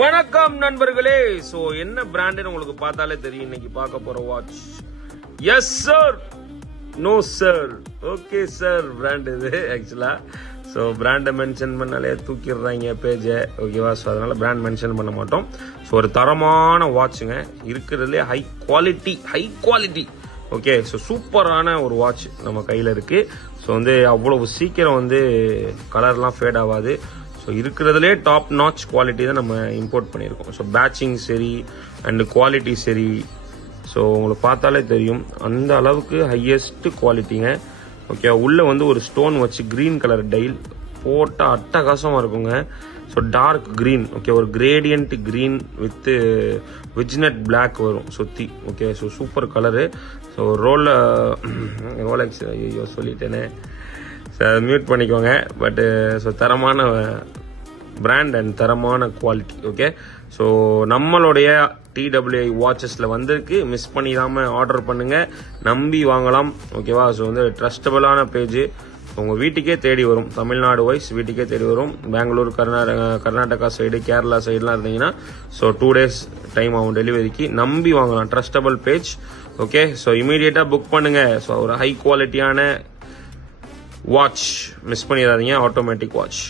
வணக்கம் நண்பர்களே. சோ என்ன பிராண்ட் உங்களுக்கு பார்த்தாலே தெரியும். இன்னைக்கு பார்க்க போற watch yes sir no sir okay sir brand இது ஆக்சுவலா. ஸோ பிராண்டை மென்ஷன் பண்ணாலே தூக்கிடுறாங்க பேஜை, ஓகேவா? ஸோ அதனால பிராண்ட் மென்ஷன் பண்ண மாட்டோம். ஸோ ஒரு தரமான வாட்சுங்க, இருக்கிறதுலே ஹை குவாலிட்டி. ஓகே, ஸோ சூப்பரான ஒரு வாட்ச் நம்ம கையில் இருக்கு. ஸோ வந்து அவ்வளவு சீக்கிரம் வந்து கலர்லாம் ஃபேட் ஆகாது. ஸோ இருக்கிறதுலே டாப் நாச் குவாலிட்டி தான் நம்ம இம்போர்ட் பண்ணியிருக்கோம். ஸோ பேட்சிங் சரி அண்ட் குவாலிட்டி சரி, ஸோ உங்களுக்கு பார்த்தாலே தெரியும் அந்த அளவுக்கு ஹையஸ்ட் குவாலிட்டிங்க. ஓகே, உள்ள வந்து ஒரு ஸ்டோன் வச்சு கிரீன் கலர் டைல் போட்டால் அட்டகாசமாக இருக்குங்க. ஸோ டார்க் கிரீன், ஓகே, ஒரு கிரேடியன்ட் கிரீன் வித் விஜ்னட் பிளாக் வரும் சுற்றி. Okay, so super colour. So Rolex ஐயோ சொல்லிட்டேனே, மியூட் பண்ணிக்கோங்க. பட்டு ஸோ தரமான பிராண்ட் அண்ட் தரமான குவாலிட்டி. ஓகே, ஸோ நம்மளுடைய TWI வாட்சஸ்ல வந்திருக்கு, மிஸ் பண்ணிடாம ஆர்டர் பண்ணுங்க, நம்பி வாங்கலாம். ஓகேவா? ஸோ வந்து ட்ரஸ்டபிளான பேஜ், உங்க வீட்டுக்கே தேடி வரும். தமிழ்நாடு வைஸ் வீட்டுக்கே தேடி வரும். பெங்களூர், கர்நாடகா சைடு, கேரளா சைடுலாம் இருந்தீங்கன்னா ஸோ 2 days டைம் ஆகும் டெலிவரிக்கு. நம்பி வாங்கலாம், ட்ரஸ்டபிள் பேஜ். ஓகே, ஸோ இமீடியட்டா புக் பண்ணுங்க. ஸோ ஒரு ஹை குவாலிட்டியான வாட்ச் மிஸ் பண்ணிடாதீங்க, ஆட்டோமேட்டிக் வாட்ச்.